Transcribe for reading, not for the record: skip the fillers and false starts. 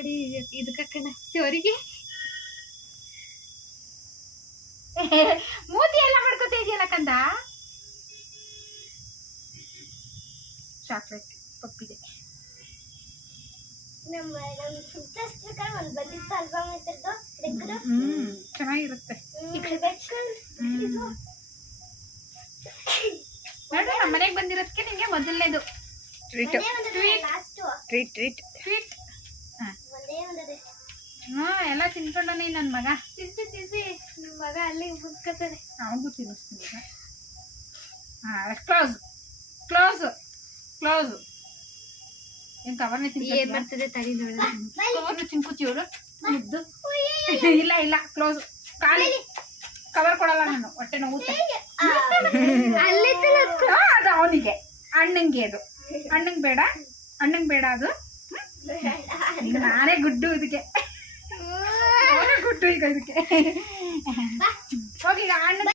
ಕೊಡಿ ಇದಕ್ಕನ ಸ್ಟೋರಿಗೆ ಮೂತಿ ಎಲ್ಲ ಮಾಡ್ಕೊತಾ ಇದೆಯಲ್ಲ ಕಂದ. ಚಾಕ್ಲೇಟ್ ಪಪ್ಪಿದೆ. ಚೆನ್ನಾಗಿರುತ್ತೆ. ನೋಡು ನಮ್ಮ ಮನೆಗೆ ಬಂದಿರೋದಕ್ಕೆ ನಿಂಗೆ ಮೊದಲನೇದು ಟ್ರೀಟ್ ಟ್ರೀಟ್ ಟ್ರೀಟ್ ಟ್ರೀಟ್. ಎಲ್ಲ ತಿನ್ಕೊಂಡನಿ ನನ್ನ ಮಗ. ತಿನ್ಸಿ ನಿಮ್ಮ ಮಗ ಅಲ್ಲಿ ಮುಗಿಸ್ಕೊತಾನೆ. ಅವನಿಗೂ ತಿನ್ನಿಸ್ತೀನಿ ಈಗ. Close close close. ಏನು ಕವರ್ನೇ ತಿನ್ಸಿ ಏನು ಮಾಡ್ತದೆ ತಡಿ ನೋಡ. ಕವರ್ನ ತಿನ್ಕೋತೀವಳು ಮುದ್ದು. ಇಲ್ಲ ಕ್ಲೋಸ್. ಖಾಲಿ ಕವರ್ ಕೊಡಲ್ಲ ನಾನು. ಹೊಟ್ಟೆ ನೋವುತ್ತೆ. ಅದು ಅವನಿಗೆ ಅಣ್ಣಂಗೆ. ಅದು ಅಣ್ಣಂಗೆ ಬೇಡ ಅದು. ನಾನೇ ಗುಡ್ಡು ಇದಕ್ಕೆ. ಗುಡ್ಡು ಈಗ ಇದಕ್ಕೆ ಹೋಗಿ ಅಣ್ಣ